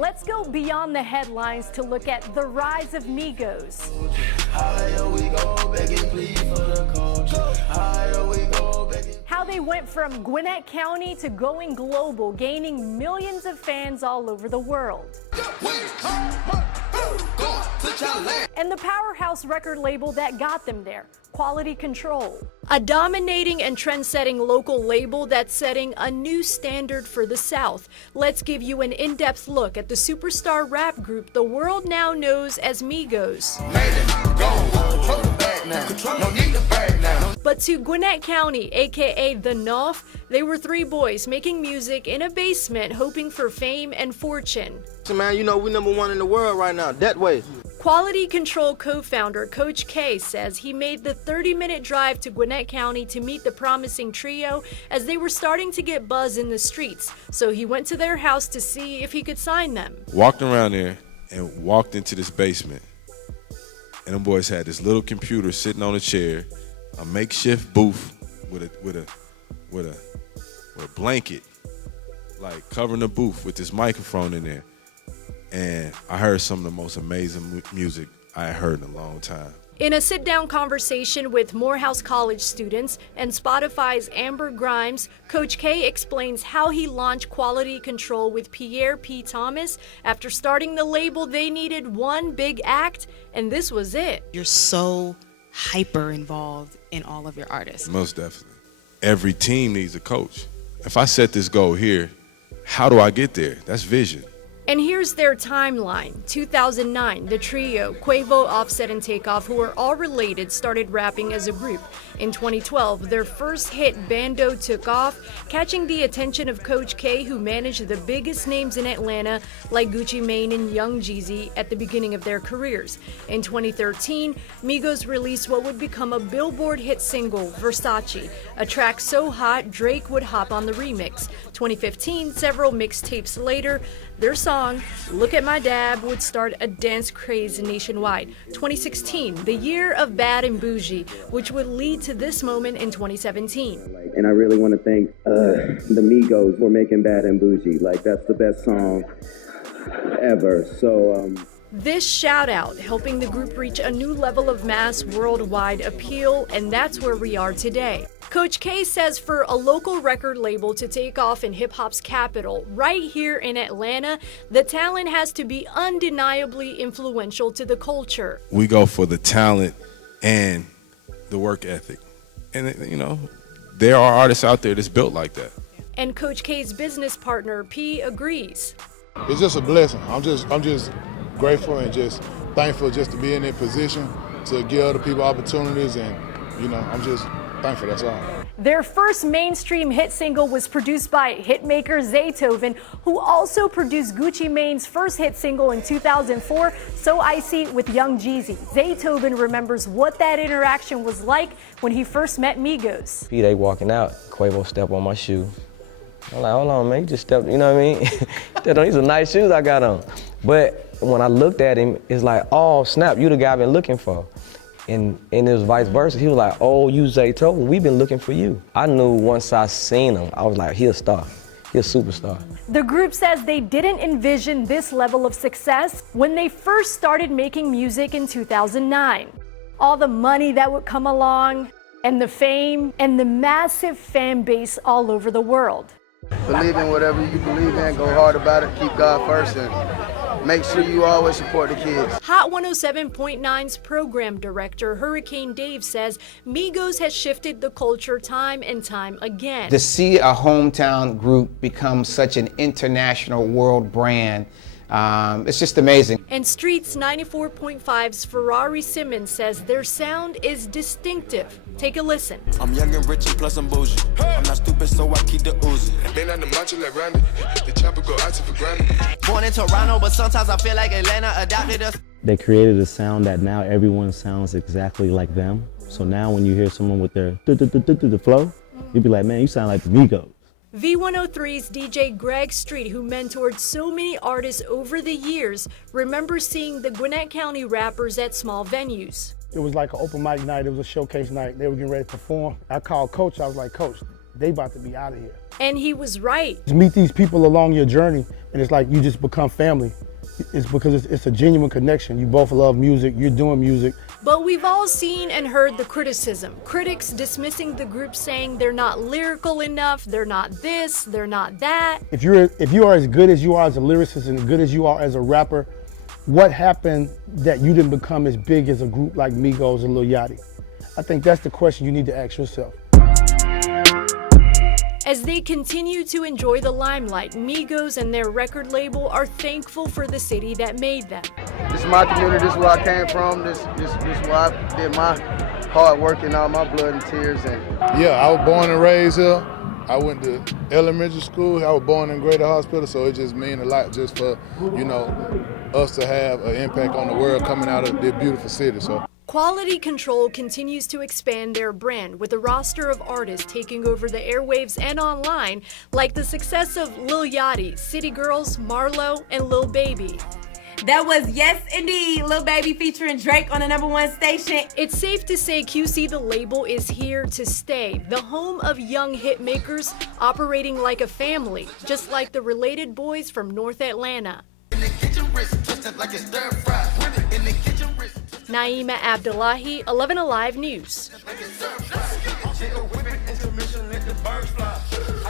Let's go beyond the headlines to look at the rise of Migos. How they went from Gwinnett County to going global, gaining millions of fans all over the world. And the powerhouse record label that got them there, Quality Control. A dominating and trend-setting local label that's setting a new standard for the South. Let's give you an in-depth look at the superstar rap group the world now knows as Migos. But to Gwinnett County, aka the North, they were three boys making music in a basement hoping for fame and fortune. So man, you know we #1 in the world right now, that way. Quality Control co-founder Coach K says he made the 30-minute drive to Gwinnett County to meet the promising trio as they were starting to get buzz in the streets. So he went to their house to see if he could sign them. Walked around there and walked into this basement. And them boys had this little computer sitting on a chair, a makeshift booth with a blanket, like covering the booth with this microphone in there. And I heard some of the most amazing music I had heard in a long time. In a sit-down conversation with Morehouse College students and Spotify's Amber Grimes, Coach K explains how he launched Quality Control with Pierre P. Thomas. After starting the label, they needed one big act, and this was it. You're so hyper involved in all of your artists. Most definitely. Every team needs a coach. If I set this goal here, how do I get there? That's vision. And here's their timeline. 2009, the trio, Quavo, Offset, and Takeoff, who are all related, started rapping as a group. In 2012, their first hit, Bando, took off, catching the attention of Coach K, who managed the biggest names in Atlanta, like Gucci Mane and Young Jeezy, at the beginning of their careers. In 2013, Migos released what would become a Billboard hit single, Versace, a track so hot Drake would hop on the remix. 2015, several mixtapes later, their song, Look at My Dab, would start a dance craze nationwide. 2016, the year of Bad and Bougie, which would lead to this moment in 2017. And I really want to thank the Migos for making Bad and Bougie. Like, that's the best song ever. So, This shout out helping the group reach a new level of mass worldwide appeal, and that's where we are today. Coach K says for a local record label to take off in hip-hop's capital, right here in Atlanta, the talent has to be undeniably influential to the culture. We go for the talent and the work ethic. And, you know, there are artists out there that's built like that. And Coach K's business partner, P, agrees. It's just a blessing. I'm just grateful and just thankful just to be in that position to give other people opportunities, and, you know, I'm just thankful, that's all. Their first mainstream hit single was produced by hitmaker Zaytoven, who also produced Gucci Mane's first hit single in 2004, So Icy with Young Jeezy. Zaytoven remembers what that interaction was like when he first met Migos. They walking out, Quavo step on my shoe. I'm like, hold on, man, you just stepped, you know what I mean? These are nice shoes I got on. But when I looked at him, it's like, oh, snap, you the guy I've been looking for. And it was vice versa. He was like, oh, you Zaytoven, we've been looking for you. I knew once I seen him, I was like, he a star. He a superstar. The group says they didn't envision this level of success when they first started making music in 2009. All the money that would come along, and the fame, and the massive fan base all over the world. believe in whatever you believe in, go hard about it, keep God first, and make sure you always support the kids. Hot 107.9's program director, Hurricane Dave, says Migos has shifted the culture time and time again. To see a hometown group become such an international world brand, it's just amazing. And Streets 94.5's Ferrari Simmons says their sound is distinctive. Take a listen. I'm young and rich and plus I'm bougie. I'm not stupid, so I keep the Uzi. Been on the macho like Randy. The chopper go out to for granted. Born in Toronto, but sometimes I feel like Atlanta adopted us. They created a sound that now everyone sounds exactly like them. So now when you hear someone with their the flow, you'd be like, man, you sound like the Migos. V103's DJ Greg Street, who mentored so many artists over the years, remembers seeing the Gwinnett County rappers at small venues. It was like an open mic night. It was a showcase night. They were getting ready to perform. I called Coach. I was like, Coach, they about to be out of here. And he was right. Just meet these people along your journey, and it's like you just become family. It's because it's a genuine connection. You both love music, you're doing music. But we've all seen and heard the criticism. Critics dismissing the group, saying they're not lyrical enough, they're not this, they're not that. If you are as good as you are as a lyricist and as good as you are as a rapper, what happened that you didn't become as big as a group like Migos and Lil Yachty? I think that's the question you need to ask yourself. As they continue to enjoy the limelight, Migos and their record label are thankful for the city that made them. This is my community, this is where I came from, this is where I did my hard work and all my blood and tears. Yeah, I was born and raised here. I went to elementary school. I was born in Greater Hospital, so it just means a lot just for, us to have an impact on the world coming out of this beautiful city. So. Quality Control continues to expand their brand with a roster of artists taking over the airwaves and online, like the success of Lil Yachty, City Girls, Marlo, and Lil Baby. That was Yes Indeed, Lil Baby featuring Drake on the #1 station. It's safe to say QC the label is here to stay, the home of young hit makers operating like a family, just like the Related Boys from North Atlanta. Naima Abdullahi, 11 Alive News.